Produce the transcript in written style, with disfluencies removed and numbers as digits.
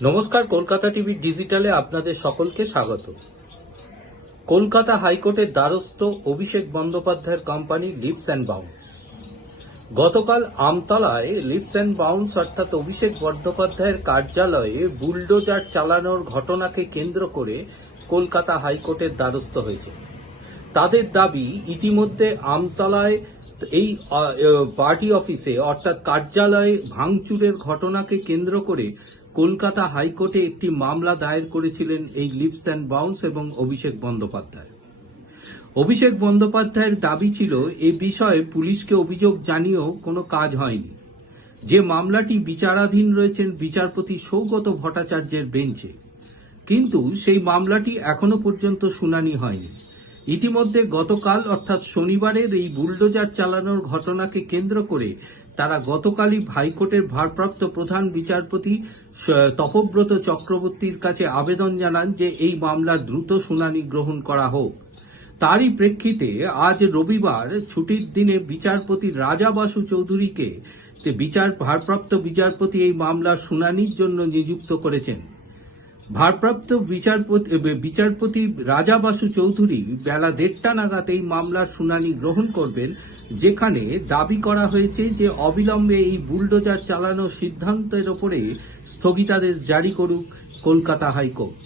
নমস্কার, কলকাতা টিভি ডিজিটালে আপনাদের সকলকে স্বাগত। কলকাতা হাইকোর্টের দ্বারস্থ অভিষেক বন্দ্যোপাধ্যায়ের কোম্পানি লিভস অ্যান্ড বাউন্স। গতকাল আমতলায় লিভস অ্যান্ড বাউন্স অর্থাৎ অভিষেক বন্দ্যোপাধ্যায়ের কার্যালয়ে বুলডোজার চালানোর ঘটনাকে কেন্দ্র করে কলকাতা হাইকোর্টের দ্বারস্থ হয়েছে। তাদের দাবি, ইতিমধ্যে আমতলায় এই পার্টি অফিসে অর্থাৎ কার্যালয়ে ভাঙচুরের ঘটনাকে কেন্দ্র করে কলকাতা হাইকোর্টে একটি মামলা দায়ের করেছিলেন এই লিভস অ্যান্ড বাউন্স এবং অভিষেক বন্দ্যোপাধ্যায়। অভিষেক বন্দ্যোপাধ্যায়ের দাবি ছিল, এই বিষয়ে পুলিশকে অভিযোগ জানিয়েও কোনো কাজ হয়নি। যে মামলাটি বিচারাধীন রয়েছেন বিচারপতি সৌগত ভট্টাচার্যের বেঞ্চে, কিন্তু সেই মামলাটি এখনো পর্যন্ত শুনানি হয়নি। ইতিমধ্যে গতকাল অর্থাৎ শনিবারের এই বুলডোজার চালানোর ঘটনাকে কেন্দ্র করে তারা গতকালই হাইকোর্টের ভারপ্রাপ্ত প্রধান বিচারপতি তপব্রত চক্রবর্তীর কাছে আবেদন জানান যে এই মামলার দ্রুত শুনানি গ্রহণ করা হোক। তারই প্রেক্ষিতে আজ রবিবার ছুটির দিনে বিচারপতি রাজা বাসু চৌধুরীকে ভারপ্রাপ্ত বিচারপতি এই মামলার শুনানির জন্য নিযুক্ত করেছেন। ভারপ্রাপ্ত বিচারপতি রাজা বাসু চৌধুরী বেলা 1:30 নাগাদ এই মামলার শুনানি গ্রহণ করবেন, যেখানে দাবি করা হয়েছে যে অবিলম্বে এই বুলডোজার চালানোর সিদ্ধান্তের ওপরে স্থগিতাদেশ জারি করুক কলকাতা হাইকোর্ট।